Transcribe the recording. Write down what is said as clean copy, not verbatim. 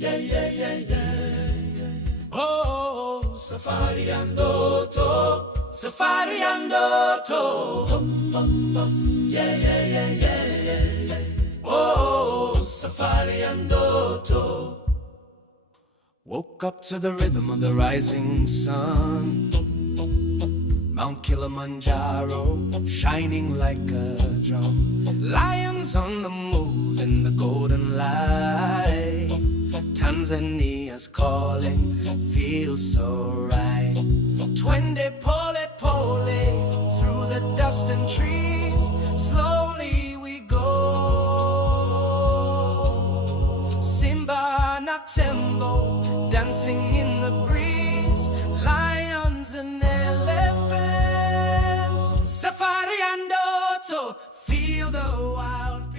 Yeah, yeah, yeah, yeah. Oh, safari ya ndoto, safari ya ndoto. Yeah, yeah, yeah, yeah, yeah. Oh, safari ya ndoto. Woke up to the rhythm of the rising sun. Mount Kilimanjaro shining like a drum. Lions on the move in the golden light. Tanzania's calling, feels so right. Twende pole pole through the dust and trees. Slowly we go. Simba na tembo dancing in the breeze. Lions and elephants. Safari and Ndoto, feel the wild